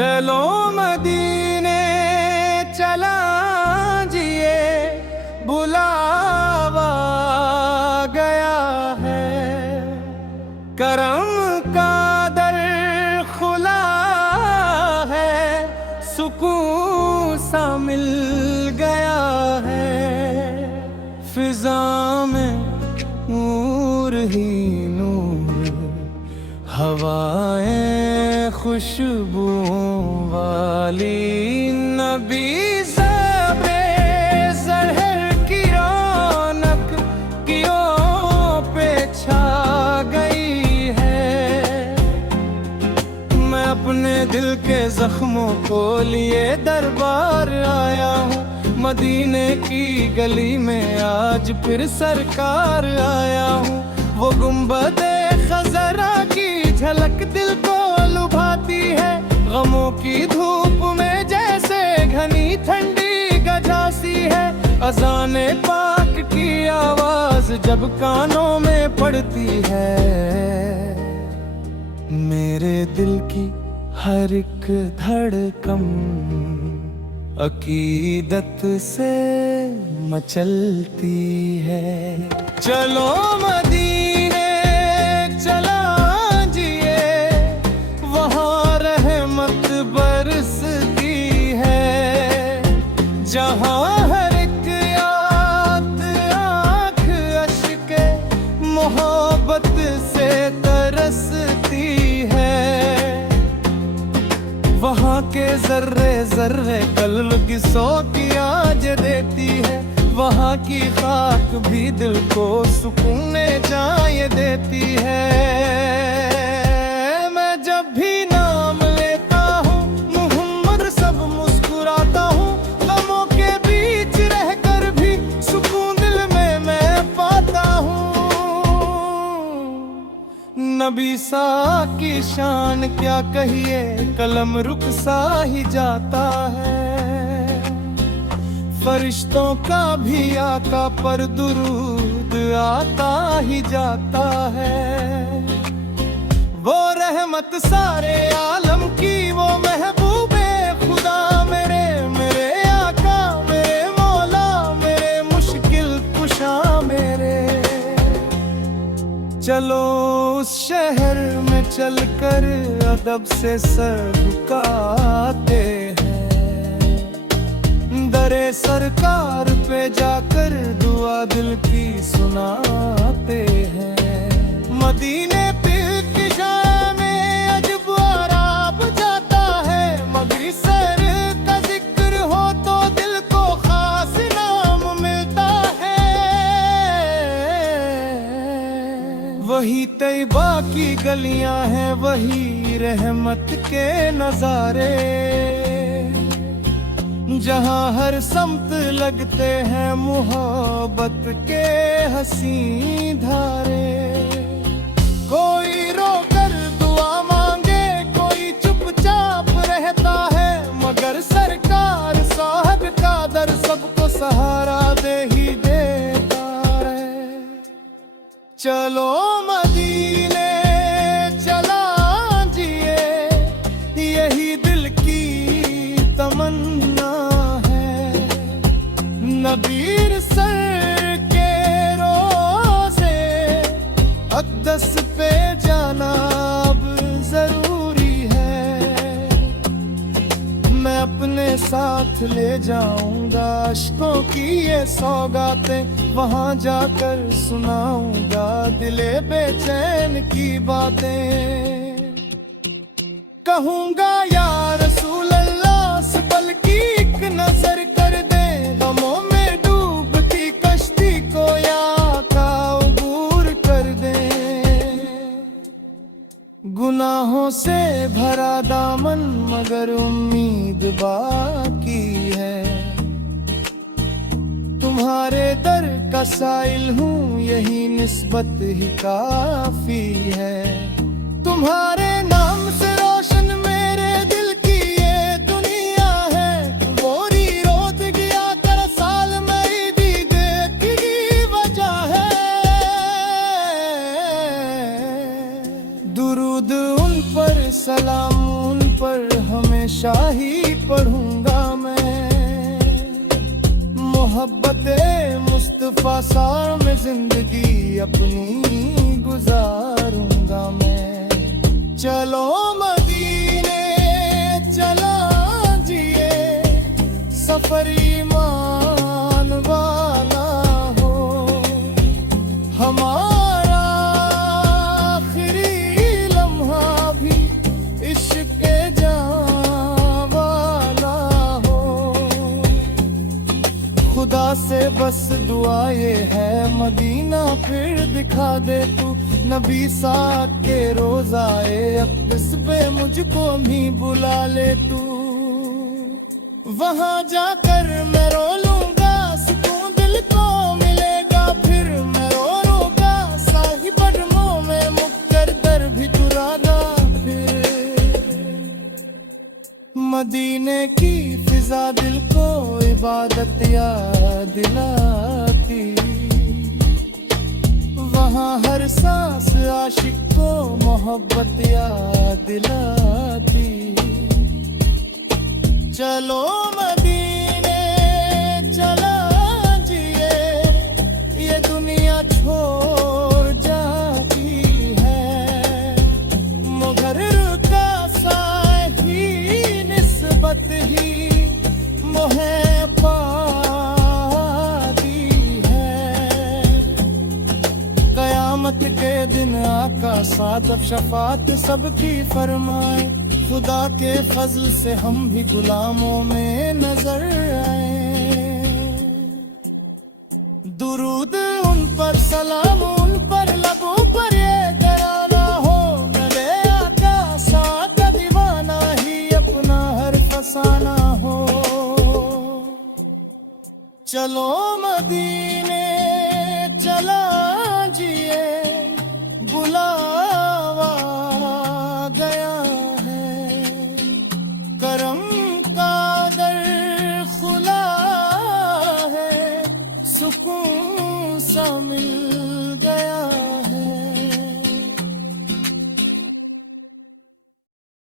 चलो मदीने चला जिए, बुलावा गया है। करम का दर खुला है, सुकून सा मिल गया है। फिजा में नूर ही नूर, हवाएं खुशबुओं वाली। नबी ज़ाबे ज़हर की रौनक कियों पे छा गई है। मैं अपने दिल के जख्मों को लिए दरबार आया हूँ। मदीने की गली में आज फिर सरकार आया हूँ। वो गुंबदे खजरा की झलक दिल को लुभाती है। गमों की धूप में जैसे घनी ठंडी गजासी है। अज़ाने पाक की आवाज जब कानों में पड़ती है, मेरे दिल की हर एक धड़कन अकीदत से मचलती है। चलो मदीने चला जिए, वहाँ रहमत बरसती है। जहाँ हर एक याद आँख अश्के मोहब्बत से तरसती है। वहाँ के जर्रे जर्रे कल्ब की सौकियाज देती है। वहाँ की खाक भी दिल को सुकून जाए देती है। मैं जब भी नाम लेता हूँ मोहम्मद सब मुस्कुराता हूँ। गमों के बीच रहकर भी सुकून दिल में मैं पाता हूँ। नबी सा की शान क्या कहिए, कलम रुक सा ही जाता है। फरिश्तों का भी आका पर दुरूद आता ही जाता है। वो रहमत सारे आलम की, वो महबूबे खुदा मेरे मेरे आका मेरे मौला मेरे मुश्किल कुशा मेरे। चलो उस शहर में चलकर अदब से सर झुकाते हैं। दरे सरकार पे जाकर दुआ दिल की सुनाते हैं। मदीने पीर की शान में अजब आराब जाता है। मगरी सर का जिक्र हो तो दिल को खास नाम मिलता है। वही तैबा की गलियां हैं, वही रहमत के नजारे। जहाँ हर समत लगते हैं मोहब्बत के हसी धारे। कोई रोकर दुआ मांगे, कोई चुपचाप रहता है। मगर सरकार साहब का दर सबको सहारा दे ही देता है। चलो मदीने चला जिए, यही दिल की तमन्ना। नबीर सर के रोज़े अक़दस पे जाना अब जरूरी है। मैं अपने साथ ले जाऊंगा अश्कों की ये सौगातें। वहाँ जाकर सुनाऊंगा दिले बेचैन की बातें। कहूंगा या रसूल अल्लाह से पल की एक नजर कर दे। गमों गुनाहों से भरा दामन मगर उम्मीद बाकी है। तुम्हारे दर का साइल हूँ, यही निस्बत ही काफी है। तुम्हारे नाम से रोशन मेरे दिल की ये दुनिया है। वो रोत गया कर साल में दी देखी वजह है। दुरूद उन पर, सलाम उन पर हमेशा मोहब्बत मुस्तफा सा में जिंदगी अपनी गुजारूंगा मैं। चलो मदीने चला जिए, सफर ईमान वाला हो, हमारा आखिरी लम्हा भी इश्क जान वाला हो। खुदा से बस दुआ ये है मदीना फिर दिखा दे तू, नबी साथ के रोज़ाए अक़दस पे मुझको भी बुला ले तू। वहाँ जाकर मैं रो लूंगा, सुकून दिल को मिलेगा, फिर मैं रो लूंगा साहिब बदमों में मुक्कर दर भी तुरागा। फिर मदीने की फिजा दिल को इबादत याद दिलाती, वहाँ हर सांस आशिक को मोहब्बत याद दिलाती। चलो मदीने चला जिए, ये दुनिया छोड़ जाती है, मगर का साही निस्बत ही मोहे के दिन आका सादब शफात सबकी फरमाए, खुदा के फजल से हम भी गुलामों में नजर आए। दुरूद उन पर सलाम उन पर लबों पर ये तराना हो, मेरे आका साथ दीवाना ही अपना हर फसाना हो। चलो मदीने